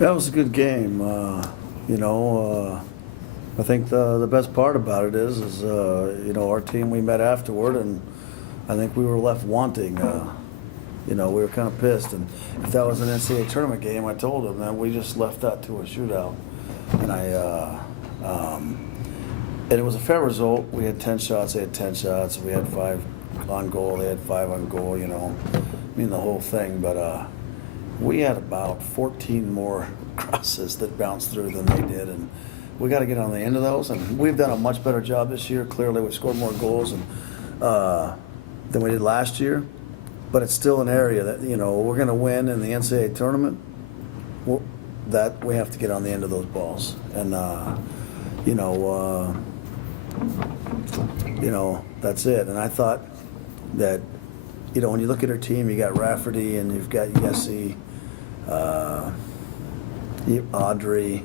That was a good game. I think the best part about it is our team, we met afterward, and I think we were left wanting. We were kind of pissed, and if that was an NCAA tournament game, I told them that we just left that to a shootout, and and it was a fair result. We had 10 shots, they had 10 shots. We had 5 on goal, they had 5 on goal. The whole thing, but. We had about 14 more crosses that bounced through than they did, and we got to get on the end of those. And we've done a much better job this year. Clearly, we've scored more goals than we did last year. But it's still an area that we're going to win in the NCAA tournament. That we have to get on the end of those balls, and that's it. And I thought that when you look at her team, you got Rafferty and you've got Yessie. Audrey,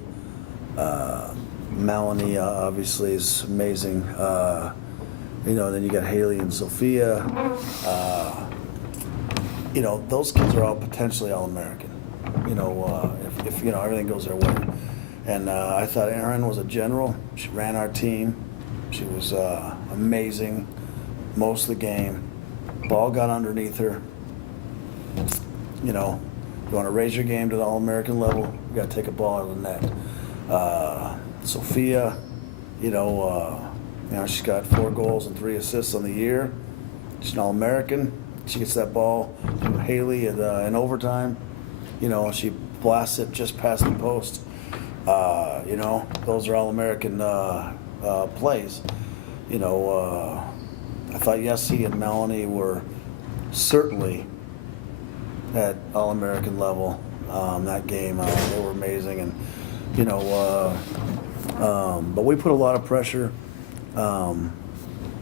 Melanie obviously is amazing. Then you got Haley and Sophia. Those kids are all potentially All-American. If everything goes their way. And I thought Erin was a general. She ran our team. She was amazing most of the game. Ball got underneath her. You want to raise your game to the All-American level, you got to take a ball out of the net. Sophia, she's got 4 goals and 3 assists on the year. She's an All-American. She gets that ball from Haley in overtime. She blasts it just past the post. Those are All-American plays. I thought Yessie and Melanie were certainly at All-American level that game. They were amazing, and but we put a lot of pressure. I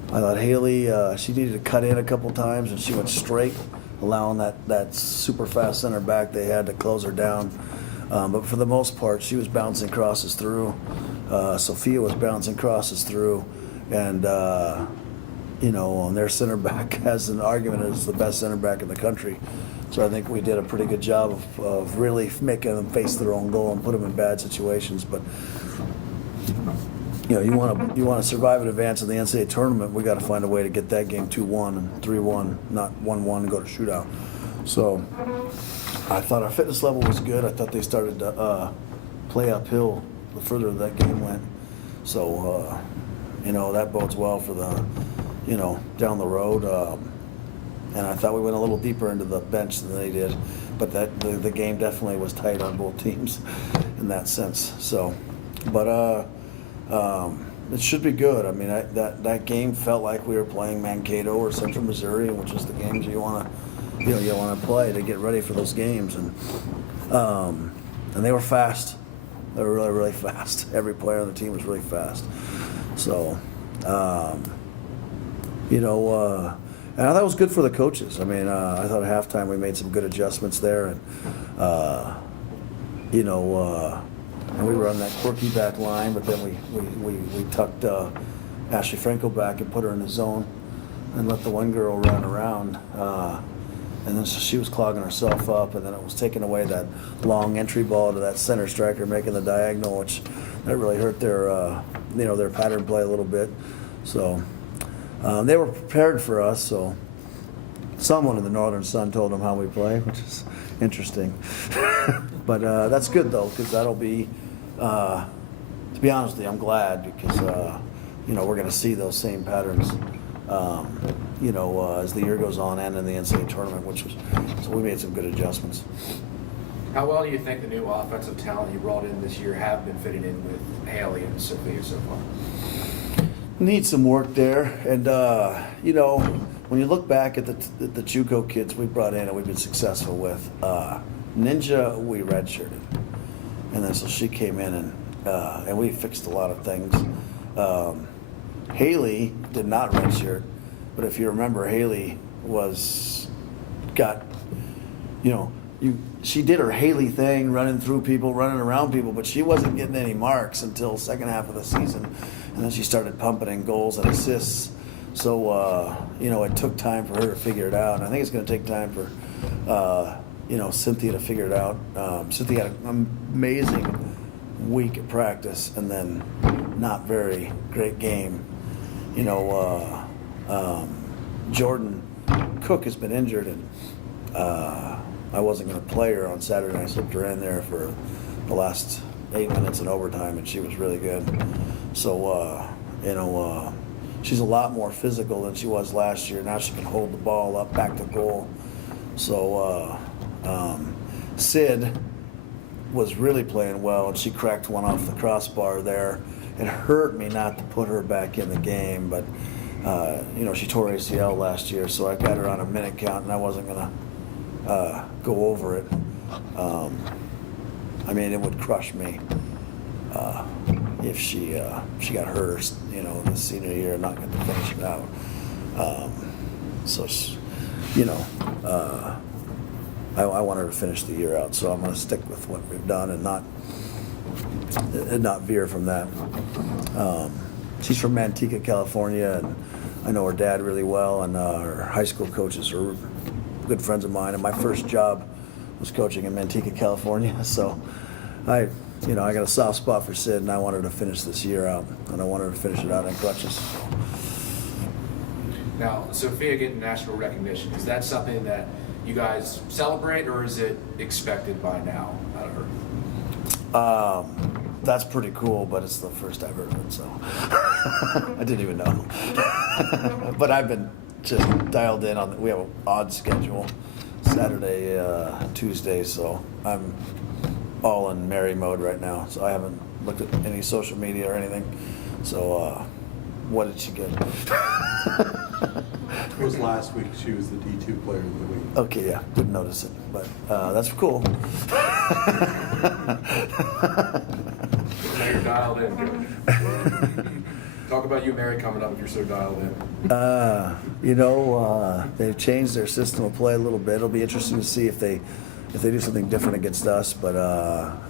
thought Haley, she needed to cut in a couple times, and she went straight, allowing that super fast center back they had to close her down. But for the most part, she was bouncing crosses through. Sophia was bouncing crosses through, and and their center back has an argument as the best center back in the country. So I think we did a pretty good job of really making them face their own goal and put them in bad situations. But you want to survive and advance in the NCAA tournament. We got to find a way to get that game 2-1 and 3-1, not 1-1 and go to shootout. So I thought our fitness level was good. I thought they started to play uphill the further that game went. So that bodes well for the down the road. And I thought we went a little deeper into the bench than they did, but the game definitely was tight on both teams in that sense. So, but it should be good. I mean, that game felt like we were playing Mankato or Central Missouri, which is the games you want to play to get ready for those games, and they were fast. They were really, really fast. Every player on the team was really fast. So, and I thought it was good for the coaches. I mean, I thought at halftime we made some good adjustments there, and and we were on that quirky back line, but then we tucked Ashley Franco back and put her in the zone and let the one girl run around. And then she was clogging herself up, and then it was taking away that long entry ball to that center striker making the diagonal, which that really hurt their pattern play a little bit. So. They were prepared for us, so someone in the Northern Sun told them how we play, which is interesting. But that's good, though, because that'll be, to be honest with you, I'm glad, because, we're going to see those same patterns, as the year goes on and in the NCAA tournament, so we made some good adjustments. How well do you think the new offensive talent you brought in this year have been fitting in with Haley and Sophia so far? Need some work there, and when you look back at the JUCO kids we brought in and we've been successful with, Ninja we redshirted, and then so she came in and we fixed a lot of things. Haley did not redshirt, but if you remember, Haley she did her Haley thing, running through people, running around people, but she wasn't getting any marks until second half of the season. And then she started pumping in goals and assists. So, it took time for her to figure it out. And I think it's going to take time for, Cynthia to figure it out. Cynthia had an amazing week at practice and then not very great game. Jordan Cook has been injured, and I wasn't going to play her on Saturday. I slipped her in there for the last 8 minutes in overtime, and she was really good. So, she's a lot more physical than she was last year. Now she can hold the ball up back to goal. So, Sid was really playing well, and she cracked one off the crossbar there. It hurt me not to put her back in the game, but she tore ACL last year, so I got her on a minute count, and I wasn't gonna go over it. It would crush me if she got hurt, in the senior year and not get to finish it out. I want her to finish the year out, so I'm going to stick with what we've done and not veer from that. She's from Manteca, California, and I know her dad really well, and her high school coaches are good friends of mine. And my first job was coaching in Manteca, California, so I got a soft spot for Sid, and I want her to finish this year out, and I want her to finish it out in crutches. Now, Sophia getting national recognition, is that something that you guys celebrate, or is it expected by now out of her? That's pretty cool, but it's the first I've heard of it, so I didn't even know. But I've been just dialed in on we have an odd schedule, Saturday, Tuesday, so I'm all in Mary mode right now. So I haven't looked at any social media or anything. So what did she get? It was last week. She was the D2 player of the week. Okay, yeah, didn't notice it, but that's cool. Now you're dialed in, Coach. Talk about you, Mary, coming up if you're so dialed in. They've changed their system of play a little bit. It'll be interesting to see if they do something different against us. But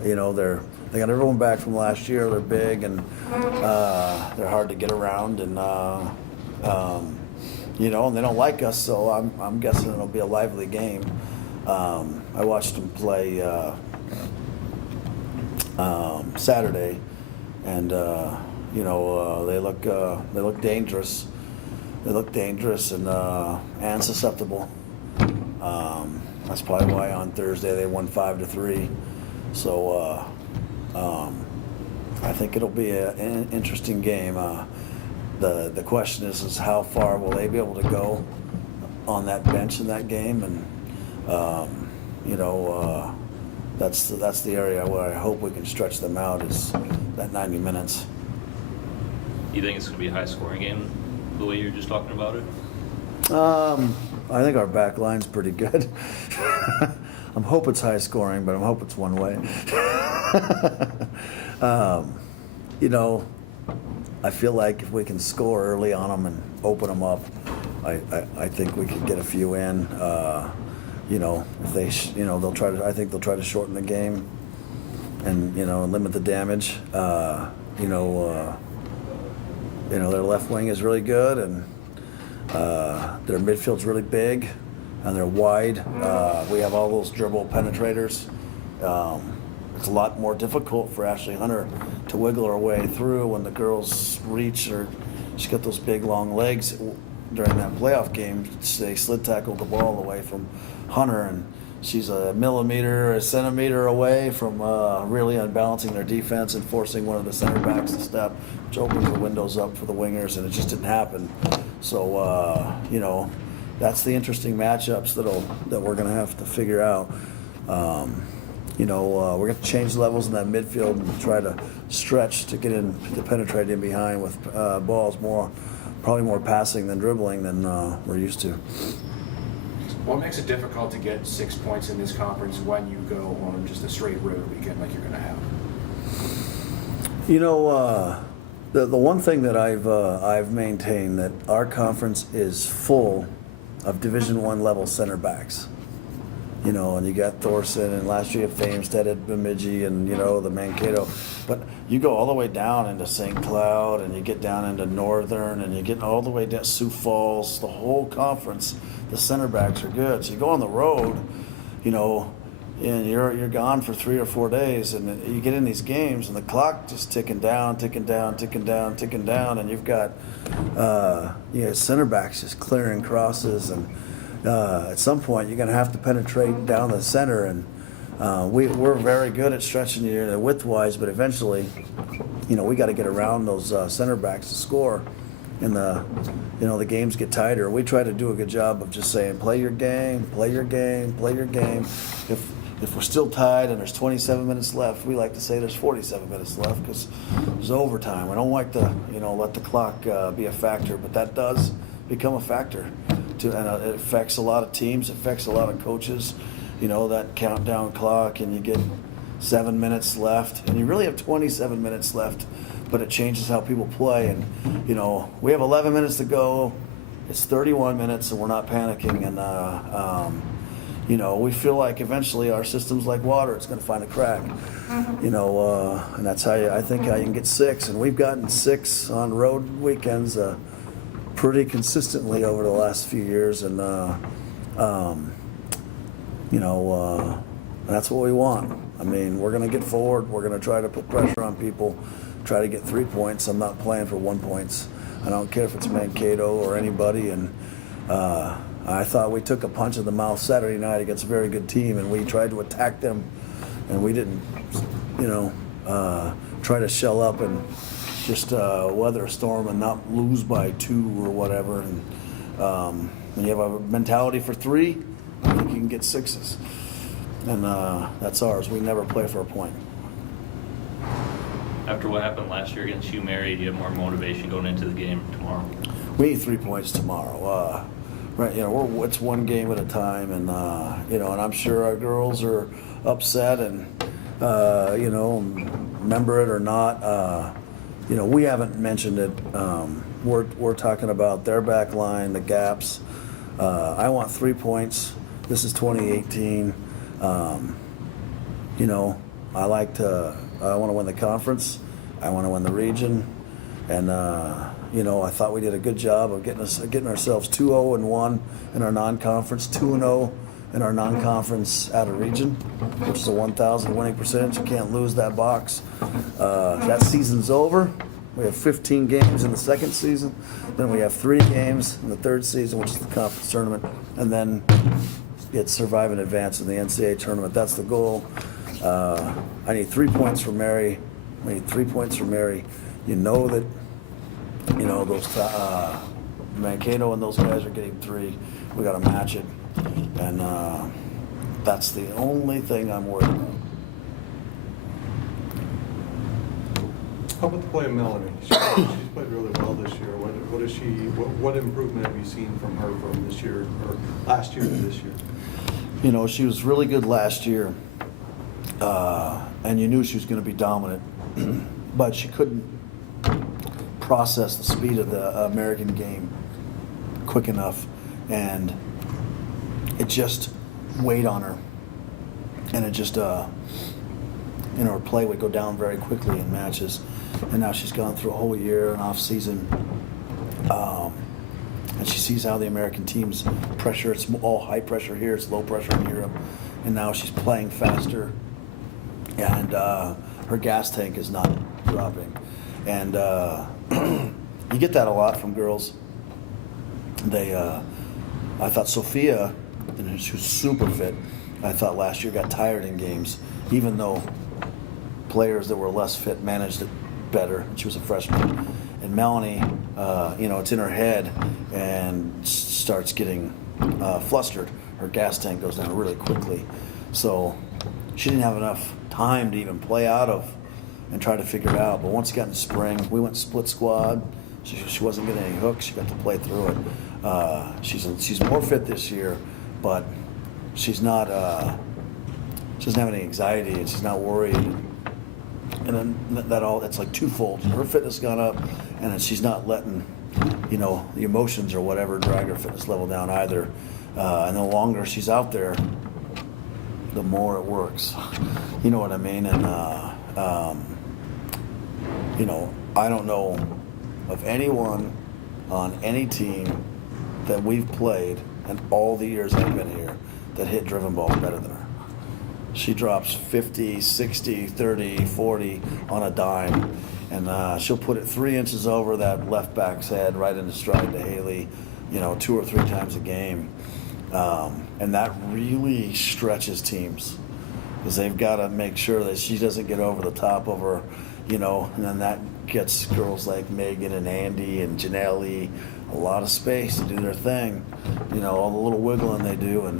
they got everyone back from last year. They're big and they're hard to get around, and and they don't like us. So I'm guessing it'll be a lively game. I watched them play Saturday, and they look dangerous. They look dangerous and susceptible. That's probably why on Thursday they won 5-3. So I think it'll be an interesting game. The question is how far will they be able to go on that bench in that game, and that's the area where I hope we can stretch them out, is that 90 minutes. You think it's going to be a high-scoring game, the way you're just talking about it? I think our back line's pretty good. I'm hope it's high scoring, but I'm hope it's one way. I feel like if we can score early on them and open them up, I think we could get a few in. If they, they'll try to. I think they'll try to shorten the game, and limit the damage. Their left wing is really good, and their midfield's really big, and they're wide. We have all those dribble penetrators. It's a lot more difficult for Ashley Hunter to wiggle her way through when the girls reach her. She's got those big, long legs. During that playoff game, they slid tackled the ball away from Hunter, and she's a centimeter away from really unbalancing their defense and forcing one of the center backs to step, which opens the windows up for the wingers, and it just didn't happen. So, that's the interesting matchups that we're going to have to figure out. We're going to change levels in that midfield and try to stretch to get in, to penetrate in behind with balls probably more passing than dribbling than we're used to. What makes it difficult to get 6 points in this conference when you go on just a straight road weekend like you're going to have? The one thing that I've maintained, that our conference is full of Division I level center backs. And you got Thorson, and last year you had Famestead at Bemidji, and the Mankato. But you go all the way down into St. Cloud, and you get down into Northern, and you get all the way down Sioux Falls. The whole conference, the center backs are good. So you go on the road, you know, and you're gone for 3 or 4 days, and you get in these games, and the clock just ticking down, and you've got center backs just clearing crosses, and at some point you're going to have to penetrate down the center, and we're very good at stretching you widthwise, but eventually, you know, we got to get around those center backs to score, and the games get tighter. We try to do a good job of just saying, play your game, play your game, play your game. If we're still tied and there's 27 minutes left, we like to say there's 47 minutes left because there's overtime. We don't like to, let the clock be a factor, but that does become a factor. And it affects a lot of teams, it affects a lot of coaches, that countdown clock, and you get 7 minutes left, and you really have 27 minutes left, but it changes how people play. And, we have 11 minutes to go. It's 31 minutes, and we're not panicking. And, we feel like eventually our system's like water. It's going to find a crack, and that's how I think how you can get 6. And we've gotten 6 on road weekends pretty consistently over the last few years. And, that's what we want. I mean, we're going to get forward. We're going to try to put pressure on people, try to get 3 points. I'm not playing for 1 point. I don't care if it's Mankato or anybody. And I thought we took a punch in the mouth Saturday night against a very good team, and we tried to attack them, and we didn't, try to shell up and just weather a storm and not lose by 2 or whatever. And when you have a mentality for 3, I think you can get 6s. And that's ours. We never play for a point. After what happened last year against Hugh Mary, do you have more motivation going into the game tomorrow? We need 3 points tomorrow. Right, it's one game at a time, and and I'm sure our girls are upset, and remember it or not. We haven't mentioned it. We're talking about their back line, the gaps. I want 3 points. This is 2018. I want to win the conference. I want to win the region, and I thought we did a good job of getting ourselves 2-0-1 in our non-conference, 2-0 in our non-conference out of region, which is a 1,000 winning percentage. You can't lose that box. That season's over. We have 15 games in the second season. Then we have 3 games in the third season, which is the conference tournament, and then it's survive and advance in the NCAA tournament. That's the goal. I need 3 points from Mary. We need 3 points from Mary. That. Those Mankato and those guys are getting 3. We got to match it, and that's the only thing I'm worried about. How about the play of Melanie? She's played really well this year. What improvement have you seen from her from this year or last year to this year? She was really good last year, and you knew she was going to be dominant, but she couldn't process the speed of the American game quick enough, and it just weighed on her, and it just her play would go down very quickly in matches. And now she's gone through a whole year, an off season, and she sees how the American teams pressure. It's all high pressure here, it's low pressure in Europe, and now she's playing faster, and her gas tank is not dropping. And you get that a lot from girls. I thought Sophia, and she was super fit, I thought last year got tired in games, even though players that were less fit managed it better. She was a freshman. And Melanie, it's in her head and starts getting flustered. Her gas tank goes down really quickly. So she didn't have enough time to even play out of and try to figure it out. But once it got in spring, we went split squad. She wasn't getting any hooks. She got to play through it. She's more fit this year, but she's not. She doesn't have any anxiety, and she's not worried. And then it's like twofold. Her fitness gone up, and then she's not letting, the emotions or whatever drag her fitness level down either. And the longer she's out there, the more it works. You know what I mean? And I don't know of anyone on any team that we've played in all the years I've been here that hit driven balls better than her. She drops 50, 60, 30, 40 on a dime, and she'll put it 3 inches over that left back's head right into stride to Haley, 2 or 3 times a game. And that really stretches teams, because they've got to make sure that she doesn't get over the top of her, and then that gets girls like Megan and Andy and Janelle a lot of space to do their thing, all the little wiggling they do. And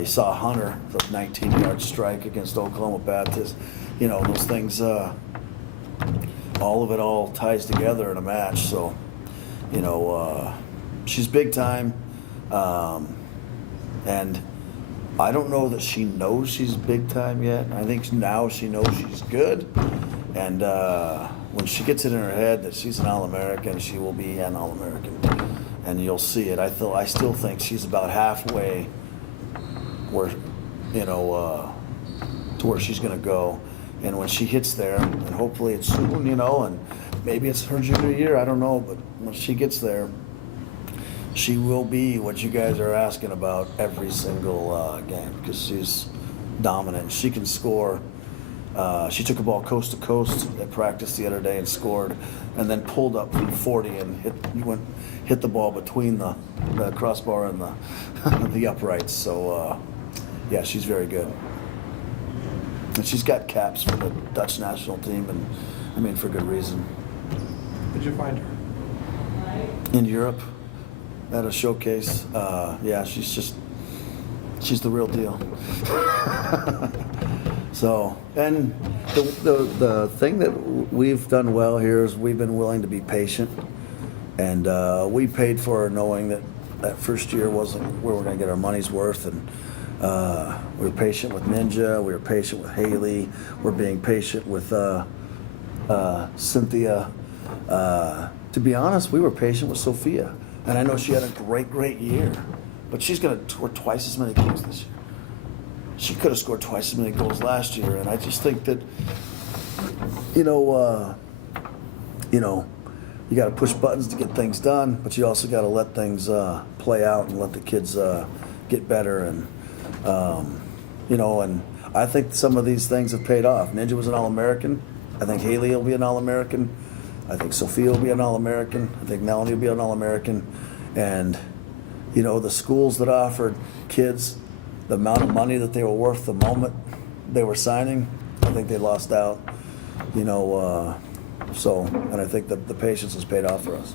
you saw Hunter, the 19-yard strike against Oklahoma Baptist. Those things, all of it all ties together in a match. So, she's big time. And I don't know that she knows she's big time yet. I think now she knows she's good. And when she gets it in her head that she's an All-American, she will be an All-American. And you'll see it. I still think she's about halfway where, to where she's going to go. And when she hits there, and hopefully it's soon, and maybe it's her junior year, I don't know. But when she gets there, she will be what you guys are asking about every single game, because she's dominant. She can score. She took a ball coast to coast at practice the other day and scored, and then pulled up from 40 and hit the ball between the crossbar and the uprights. So yeah, she's very good, and she's got caps for the Dutch national team, and for good reason. Did you find her? In Europe, at a showcase. Yeah, she's the real deal. So, and the thing that we've done well here is we've been willing to be patient, and we paid for her knowing that first year wasn't where we're going to get our money's worth, and we were patient with Ninja, we were patient with Haley, we're being patient with Cynthia. To be honest, we were patient with Sophia. And I know she had a great year, but she's going to score twice as many goals this year. She could have scored twice as many goals last year, and I just think that, you got to push buttons to get things done, but you also got to let things play out and let the kids get better, and and I think some of these things have paid off. Ninja was an All-American. I think Haley will be an All-American. I think Sophia will be an All-American. I think Melanie will be an All-American. And, the schools that offered kids the amount of money that they were worth the moment they were signing, I think they lost out. And I think that the patience has paid off for us.